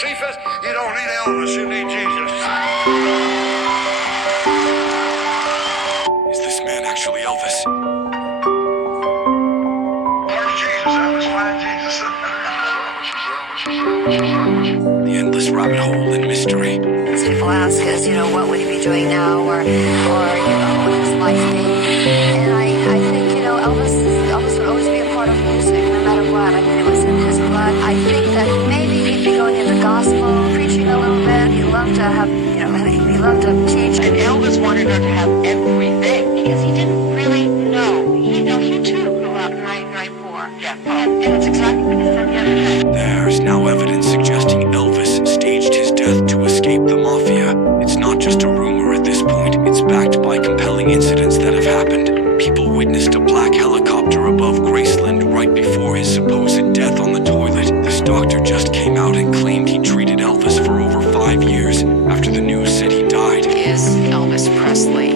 Cephas. You don't need Elvis, you need Jesus. Is this man actually Elvis? Where's Jesus, Elvis? Find Jesus. The endless rabbit hole in mystery. As people ask us, what would he be doing now, or what would his life be? And I think, Elvis would always be a part of music, no matter what. I mean, it was in his blood. I think that maybe he'd be going into gospel, preaching a little bit. He loved to have, he loved to teach. And Elvis wanted her to have everything because he didn't really know. He too grew up in 1994. Yeah. And it's exactly what he said the other day. There's now evidence suggesting Elvis staged his death to escape the mafia. It's not just a rumor at this point. It's backed by compelling incidents that have happened. People witnessed a black helicopter above Graceland right before his supposed death on the toilet. This doctor just came out and claimed he treated Elvis for over 5 years after the news said he died. Is Elvis Presley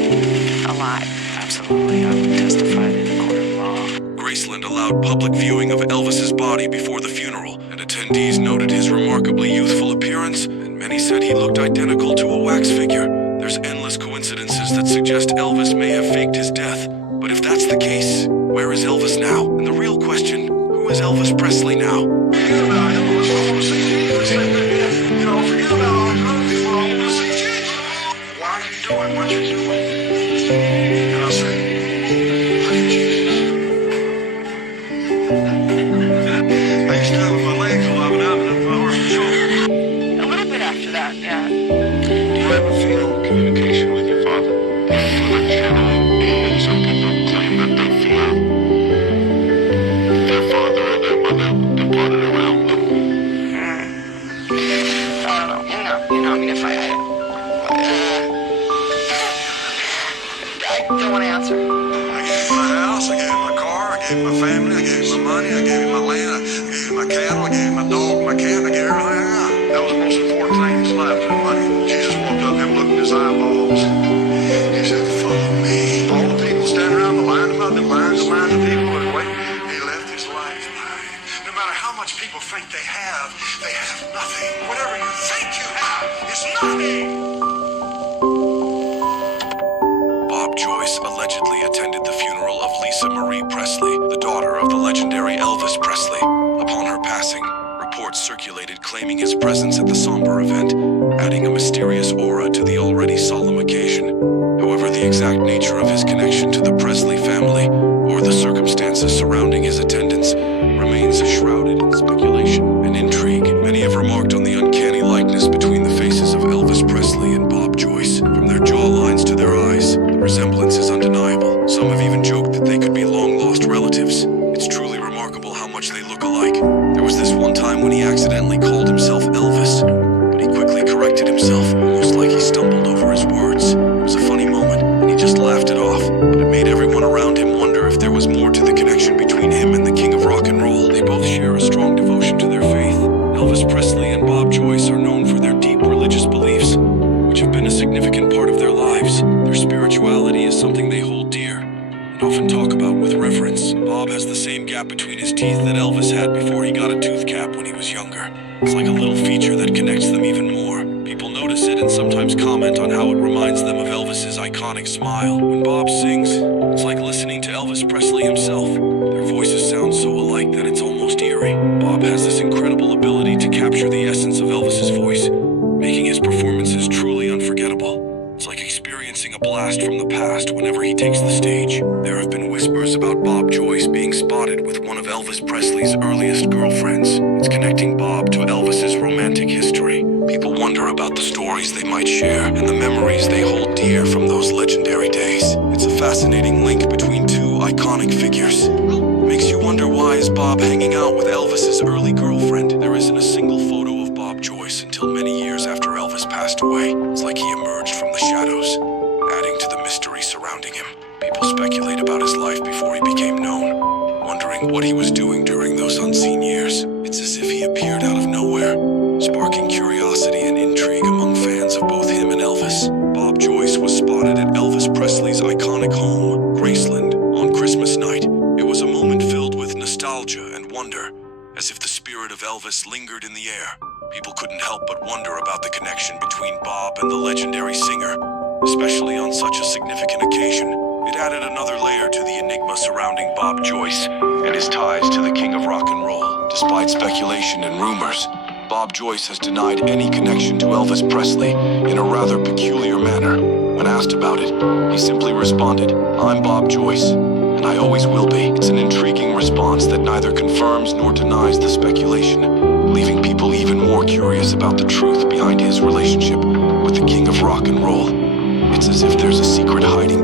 alive? Absolutely. I would testify in a court of law. Graceland allowed public viewing of Elvis's body before the funeral, and attendees noted his remarkably youthful appearance, and many said he looked identical to a wax figure. There's endless coincidences that suggest Elvis may have faked his death. But if that's the case, where is Elvis now? And the real question, who is Elvis Presley now? Forget about Elvis. I want to see Jesus. Forget about all these other people. I want to see Jesus. Why are you doing what you're doing? And I say, look at Jesus. I used to have my legs alive and up my horse and shoulder. A little bit after that, yeah. Do you ever feel communication with your father? Some people claim that they feel their father or their mother departed around them. I don't know. I mean, if I don't want to answer. I gave him my house, I gave him my car, I gave him my family, I gave him my money, I gave him my land, I gave him my cattle, I gave him my dog, my cat, I gave everything I got. That was the most important thing in his life, that money. Jesus walked up to him, looked in his eyeballs. He said, follow me. All the people standing around the line him up, the lines of people, and wait. He left his life behind. No matter how much people think they have nothing. Whatever you think you have is nothing. Bob Joyce allegedly attended the funeral of Lisa Marie Presley, the daughter of the legendary Elvis Presley. Upon her passing, reports circulated claiming his presence at the somber event, adding a mysterious aura to the already solemn occasion. However, the exact nature of his connection to the Presley family, or the circumstances surrounding his attendance, remains shrouded in speculation and intrigue. Many have remarked on the uncanny likeness between the faces of Elvis Presley and Bob Joyce. From their jawlines to their eyes, the resemblance is undeniable. Some have even joked that they could be long-lost relatives. It's truly remarkable how much they look alike. There was this one time when he accidentally called himself Elvis, but he quickly corrected himself, almost like he stumbled over his words. It was a funny moment, and he just laughed it off, but it made everyone around him wonder if there was more to the connection between him and the king of rock and roll. They both share a strong devotion to their faith. Elvis Presley and Bob Joyce are known for their deep religious beliefs, which have been a significant part of their lives. Their spirituality is something they hold dear and often talk about with reverence. Bob has the same gap between his teeth that Elvis had before he got a tooth cap when he was younger. It's like a little feature that connects them even more. People notice it and sometimes comment on how it reminds them of Elvis's iconic smile. When Bob sings, it's like listening to Elvis Presley himself. Their voices sound so alike that it's almost eerie. Bob has this incredible ability to capture the essence of Elvis's voice, making his performances truly unforgettable. It's like experiencing a blast from the past whenever he takes the stage. There have been whispers about Bob Joyce being spotted with one of Elvis Presley's earliest girlfriends. It's connecting Bob to Elvis's romantic history. People wonder about the stories they might share and the memories they hold dear from those legendary days. It's a fascinating link between two iconic figures. Makes you wonder, why is Bob hanging out with Elvis's early girlfriend? There isn't a single photo of Bob Joyce until many years after Elvis passed away. It's like he emerged from the shadows, adding to the mystery surrounding him. People speculate about his life before he became known, wondering what he was doing during those unseen years. It's as if he appeared out of nowhere, sparking curiosity and intrigue among fans of both him and Elvis. Bob Joyce was spotted at Elvis Presley's iconic home, Graceland, on Christmas night. It was a moment filled with nostalgia and wonder, as if the spirit Elvis lingered in the air. People couldn't help but wonder about the connection between Bob and the legendary singer, especially on such a significant occasion. It added another layer to the enigma surrounding Bob Joyce and his ties to the king of rock and roll. Despite speculation and rumors, Bob Joyce has denied any connection to Elvis Presley in a rather peculiar manner. When asked about it, he simply responded, "I'm Bob Joyce, and I always will be." It's an intriguing response that neither confirms nor denies the speculation, leaving people even more curious about the truth behind his relationship with the king of rock and roll. It's as if there's a secret hiding